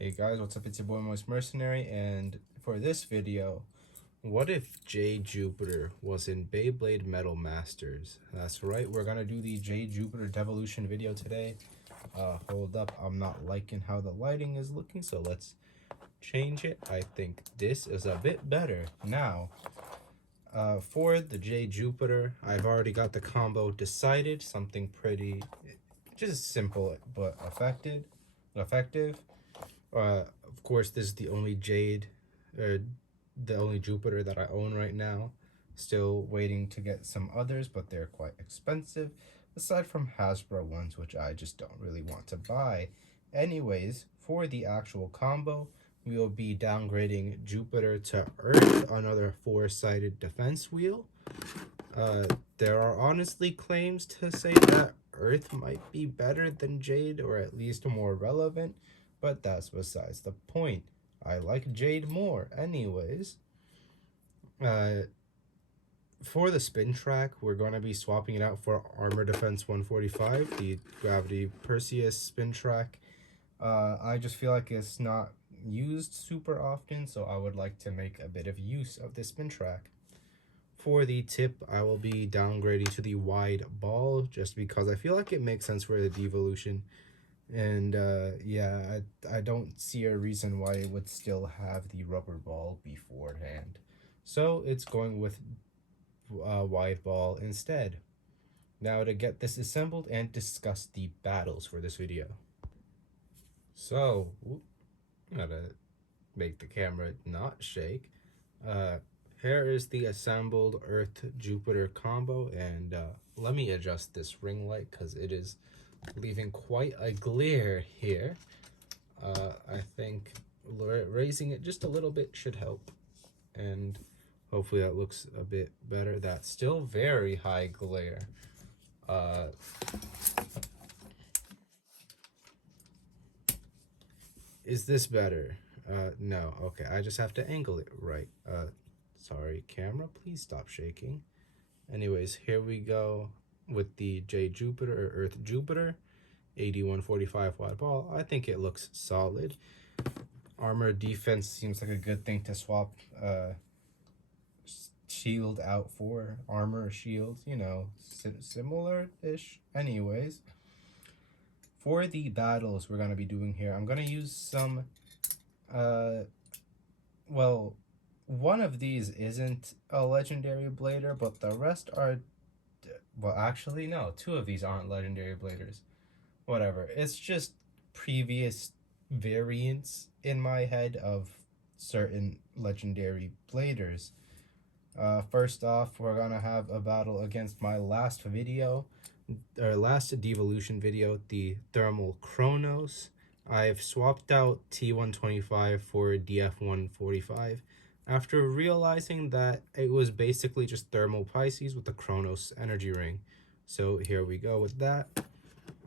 Hey guys, what's up? It's your boy Mercenary, and for this video, what if Jade Jupiter was in Beyblade Metal Masters? That's right, we're gonna do the Jade Jupiter Devolution video today. Hold up, I'm not liking how the lighting is looking, so let's change it. I think this is a bit better. Now, for the Jade Jupiter, I've already got the combo decided, something pretty, just simple but effective. Of course, this is the only the only Jupiter that I own right now. Still waiting to get some others, but they're quite expensive, aside from Hasbro ones, which I just don't really want to buy. Anyways, for the actual combo, we will be downgrading Jupiter to Earth, another four-sided defense wheel. There are honestly claims to say that Earth might be better than Jade, or at least more relevant, but that's besides the point. I like Jade more. Anyways, for the spin track, we're going to be swapping it out for Armor Defense 145, the Gravity Perseus spin track. I just feel like it's not used super often, so I would like to make a bit of use of this spin track. For the tip, I will be downgrading to the wide ball, just because I feel like it makes sense for the devolution. And yeah, I don't see a reason why it would still have the rubber ball beforehand. So it's going with wide ball instead. Now to get this assembled and discuss the battles for this video. So, gotta make the camera not shake. Here is the assembled Earth Jupiter combo, and let me adjust this ring light because it is leaving quite a glare here. I think raising it just a little bit should help, and hopefully that looks a bit better. That's still very high glare. Is this better? No. Okay, I just have to angle it right. Sorry, camera, please stop shaking. Anyways, here we go with the Jade Jupiter or Earth Jupiter, 8145 wide ball. I think it looks solid. Armor defense seems like a good thing to swap shield out for. Armor, shield, you know, similar-ish. Anyways, for the battles we're going to be doing here, I'm going to use some, well, one of these isn't a legendary blader, but the rest are, well, actually, no, two of these aren't legendary bladers. Whatever. It's just previous variants in my head of certain legendary bladers. First off, we're gonna have a battle against my last devolution video, the Thermal Chronos. I've swapped out T125 for DF145 after realizing that it was basically just Thermal Pisces with the Chronos energy ring. So here we go with that.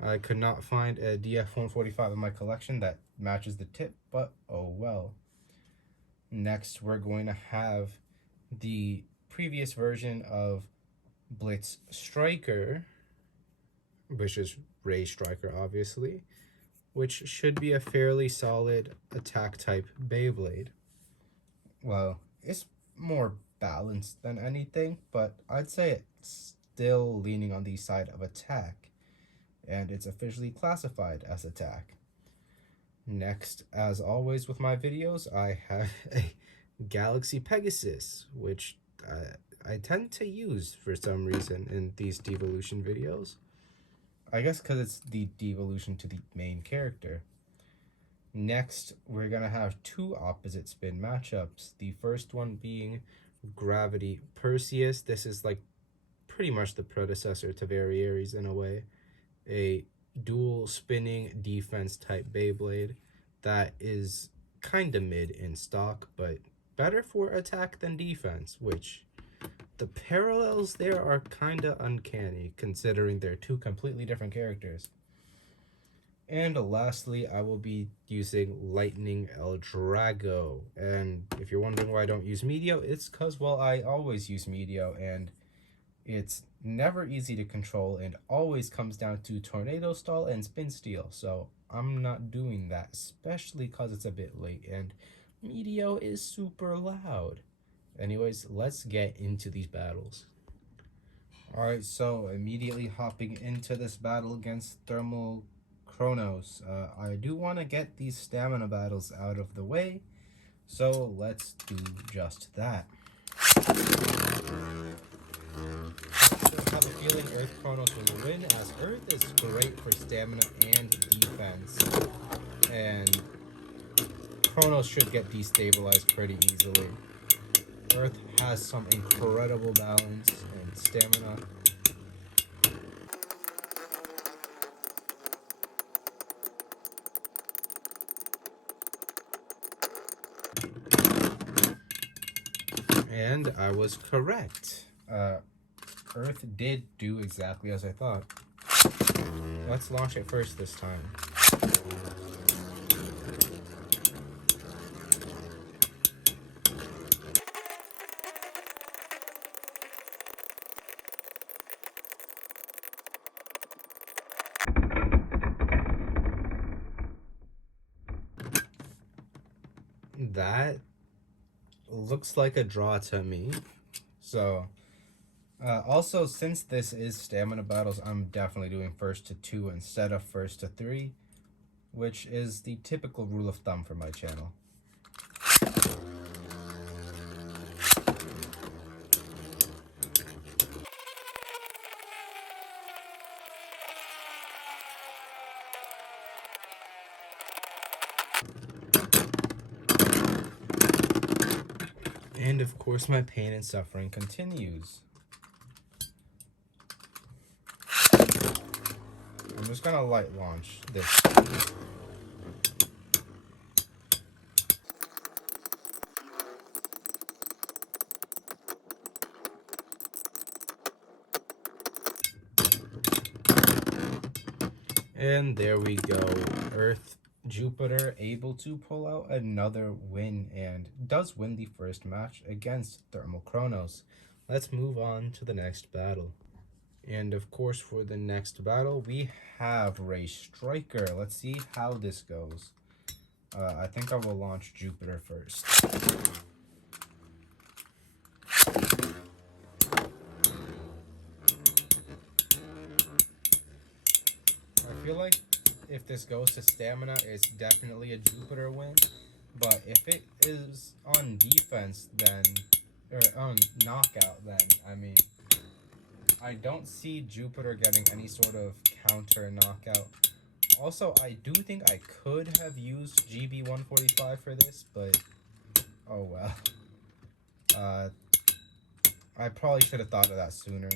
I could not find a DF145 in my collection that matches the tip, but oh well. Next, we're going to have the previous version of Blitz Striker, which is Ray Striker, obviously, which should be a fairly solid attack type Beyblade. Well, it's more balanced than anything, but I'd say it's still leaning on the side of attack, and it's officially classified as attack. Next, as always with my videos, I have a Galaxy Pegasus, which I tend to use for some reason in these devolution videos. I guess because it's the devolution to the main character. Next, we're going to have two opposite spin matchups. The first one being Gravity Perseus. This is like pretty much the predecessor to Variaries in a way. A dual spinning defense type Beyblade that is kind of mid in stock, but better for attack than defense, which the parallels there are kind of uncanny considering they're two completely different characters. And lastly, I will be using Lightning L-Drago. And if you're wondering why I don't use Medio, it's because, well, I always use Medio, and it's never easy to control and always comes down to Tornado Stall and Spin Steel. So I'm not doing that, especially because it's a bit late and Meteo is super loud. Anyways, let's get into these battles. Alright, so immediately hopping into this battle against Thermal Chronos. I do want to get these stamina battles out of the way, so let's do just that. I have a feeling Earth Chronos will win, as Earth is great for stamina and defense, and Chronos should get destabilized pretty easily. Earth has some incredible balance and stamina. And I was correct. Earth did do exactly as I thought. Let's launch it first this time. That looks like a draw to me. So, also, since this is stamina battles, I'm definitely doing first to 2 instead of first to 3, which is the typical rule of thumb for my channel. And of course, my pain and suffering continues. I'm just gonna light launch this. And there we go. Earth Jupiter able to pull out another win and does win the first match against Thermal Chronos. Let's move on to the next battle. And of course, for the next battle, we have Ray Striker. Let's see how this goes. I think I will launch Jupiter first. I feel like if this goes to stamina, it's definitely a Jupiter win. But if it is on defense, then, or on knockout, then, I mean, I don't see Jupiter getting any sort of counter knockout. Also, I do think I could have used GB145 for this, but oh well. I probably should have thought of that sooner.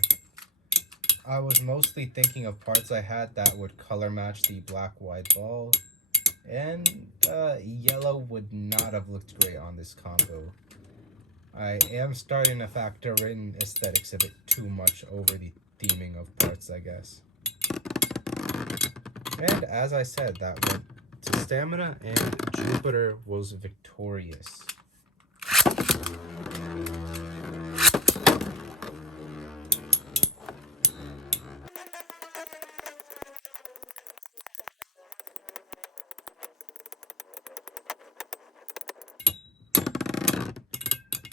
I was mostly thinking of parts I had that would color match the black-white ball, and yellow would not have looked great on this combo. I am starting to factor in aesthetics a bit too much over the theming of parts, I guess. And as I said, that went to stamina, and Jupiter was victorious.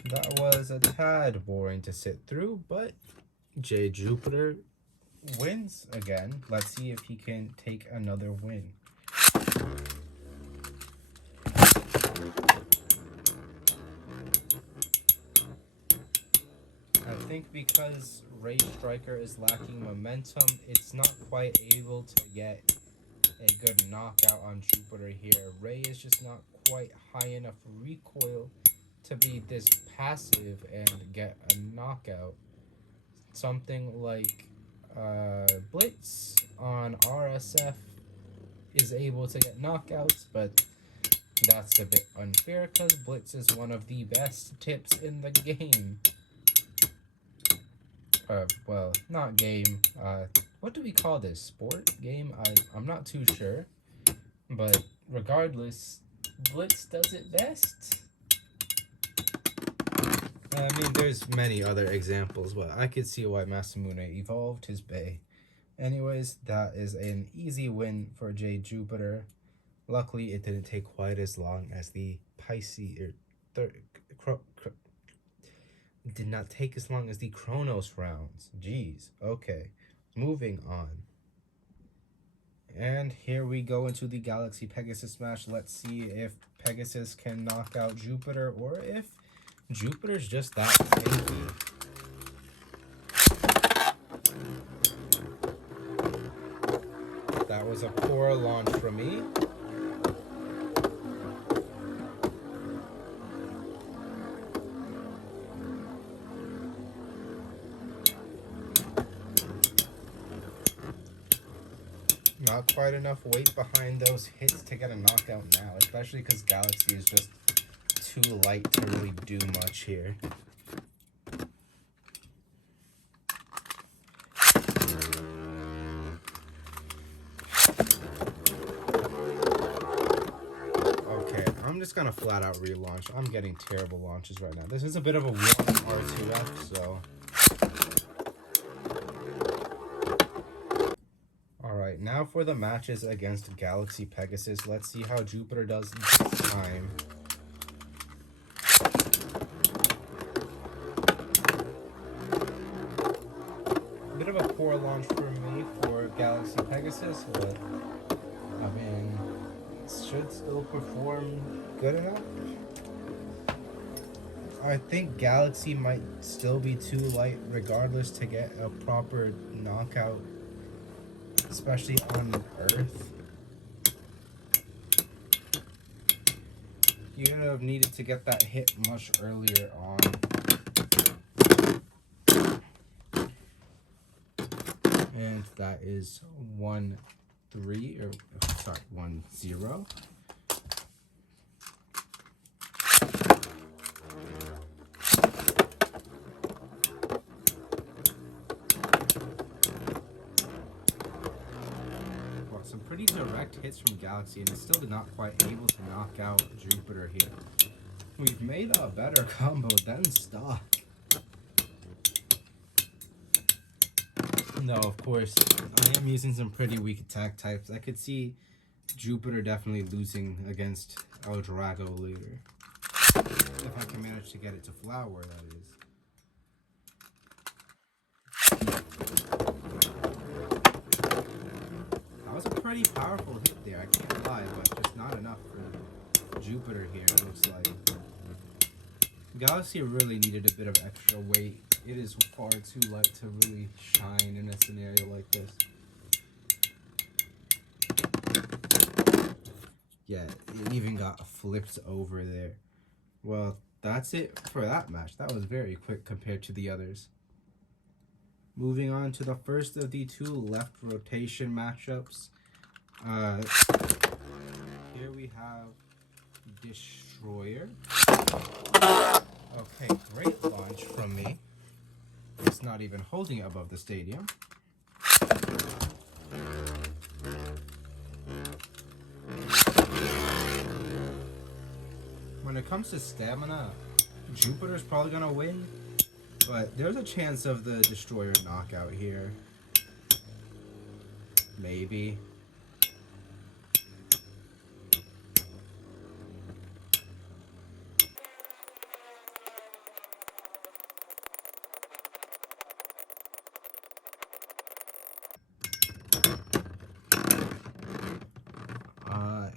That was a tad boring to sit through, but Jade Jupiter wins again. Let's see if he can take another win. I think because Ray Striker is lacking momentum, it's not quite able to get a good knockout on Jupiter here. Ray is just not quite high enough recoil to be this passive and get a knockout. Something like Blitz on RSF is able to get knockouts, but that's a bit unfair because Blitz is one of the best tips in the game. Well, not game. What do we call this? Sport? Game? I'm not too sure. But regardless, Blitz does it best. I mean, there's many other examples, but I could see why Masamune evolved his Bay. Anyways, that is an easy win for Jade Jupiter. Luckily, it didn't take quite as long as the Pisces, did not take as long as the Chronos rounds. Jeez. Okay, moving on. And here we go into the Galaxy Pegasus match. Let's see if Pegasus can knock out Jupiter or if Jupiter's just that tanky. That was a poor launch from me. Not quite enough weight behind those hits to get a knockout now, especially because Galaxy is just too light to really do much here. Okay, I'm just gonna flat out relaunch. I'm getting terrible launches right now. This is a bit of a warm R2F, so... Alright, now for the matches against Galaxy Pegasus. Let's see how Jupiter does this time. Bit of a poor launch for me for Galaxy Pegasus, but I mean, it should still perform good enough. I think Galaxy might still be too light regardless to get a proper knockout, especially on Earth. You would have needed to get that hit much earlier on. And that is 1-3, or sorry, 1-0. Some pretty direct hits from Galaxy, and it still did not quite able to knock out Jupiter here. We've made a better combo than stock. No, of course, I am using some pretty weak attack types. I could see Jupiter definitely losing against L-Drago later. If I can manage to get it to flower, that is. That was a pretty powerful hit there, I can't lie, but just not enough for Jupiter here, it looks like. Galaxy really needed a bit of extra weight. It is far too light to really shine in a scenario like this. Yeah, it even got flipped over there. Well, that's it for that match. That was very quick compared to the others. Moving on to the first of the two left rotation matchups. Here we have Destroyer. Okay, great launch from me. It's not even holding it above the stadium. When it comes to stamina, Jupiter's probably gonna win, but there's a chance of the Destroyer knockout here. Maybe.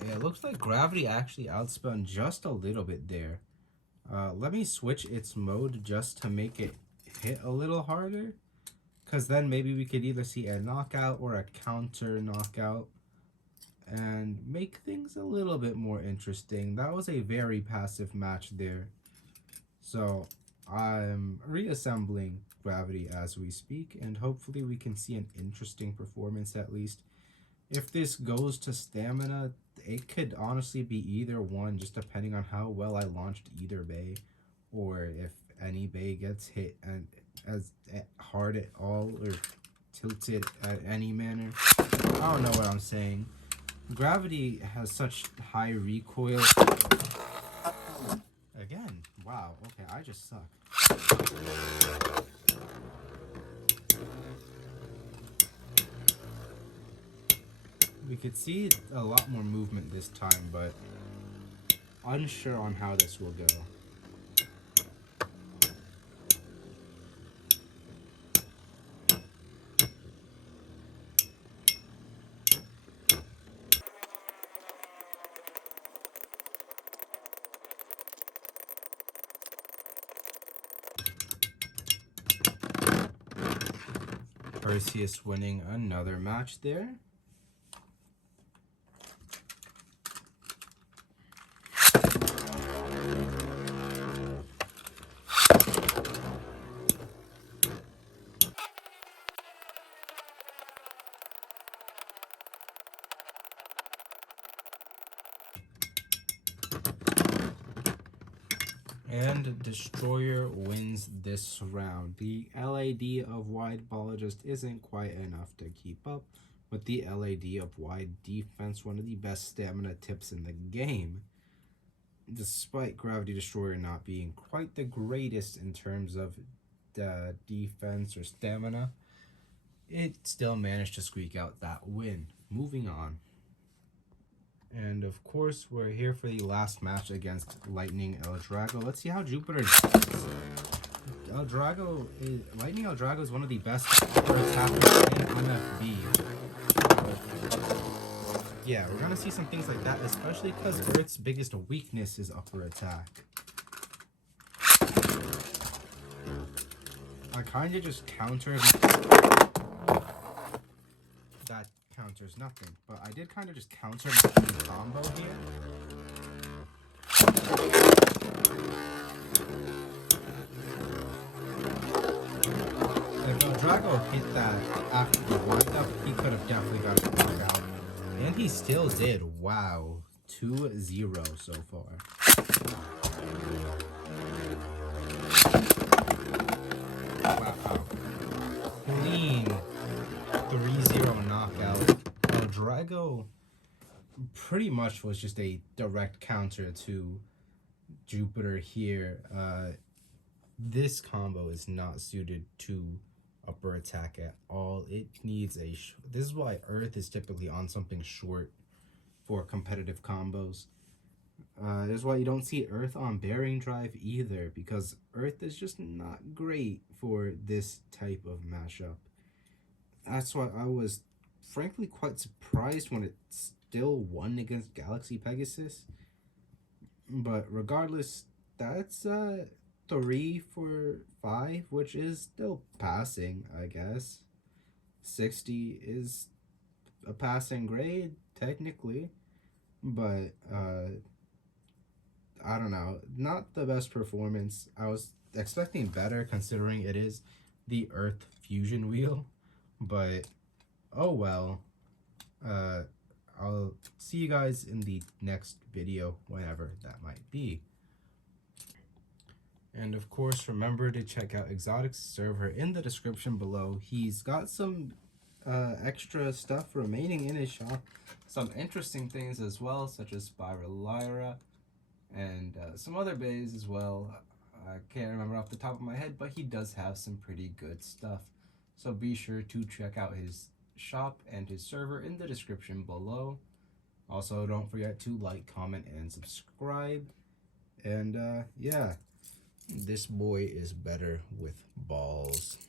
It looks like Gravity actually outspun just a little bit there. Let me switch its mode just to make it hit a little harder, because then maybe we could either see a knockout or a counter knockout and make things a little bit more interesting. That was a very passive match there. So I'm reassembling Gravity as we speak, and hopefully we can see an interesting performance at least. If this goes to stamina, it could honestly be either one, just depending on how well I launched either bay, or if any bay gets hit and as hard at all or tilted at any manner. I don't know what I'm saying. Gravity has such high recoil. Again, wow, okay, I just suck. We could see a lot more movement this time, but unsure on how this will go. Perseus winning another match there. And Destroyer wins this round. The LAD of wide ball just isn't quite enough to keep up with the LAD of wide defense, one of the best stamina tips in the game. Despite Gravity Destroyer not being quite the greatest in terms of the defense or stamina, it still managed to squeak out that win. Moving on. And of course, we're here for the last match against Lightning L-Drago. Let's see how Jupiter does. Lightning L-Drago is one of the best upper attackers in MFB. Yeah, we're gonna see some things like that, especially because Earth's biggest weakness is upper attack. I kind of just countered. That counters nothing, but I did kind of just counter my combo here. If L-Drago hit that after the windup, he could have definitely got it knocked out. And he still did. Wow. 2-0 so far. Wow. Clean 3-0 knockout. L-Drago pretty much was just a direct counter to Jupiter here. This combo is not suited to upper attack at all. It needs a this is why Earth is typically on something short for competitive combos. This is why you don't see Earth on bearing drive either, because Earth is just not great for this type of mashup. That's why I was frankly quite surprised when it still won against Galaxy Pegasus. But regardless, that's 3 for 5, which is still passing, I guess. 60 is a passing grade, technically. But, I don't know. Not the best performance. I was expecting better considering it is the Earth Fusion Wheel. But, oh well. I'll see you guys in the next video, whenever that might be. And of course, remember to check out Exotic's server in the description below. He's got some extra stuff remaining in his shop. Some interesting things as well, such as Spiral Lyra and some other bays as well. I can't remember off the top of my head, but he does have some pretty good stuff. So be sure to check out his shop and his server in the description below. Also, don't forget to like, comment, and subscribe. And yeah, this boy is better with balls.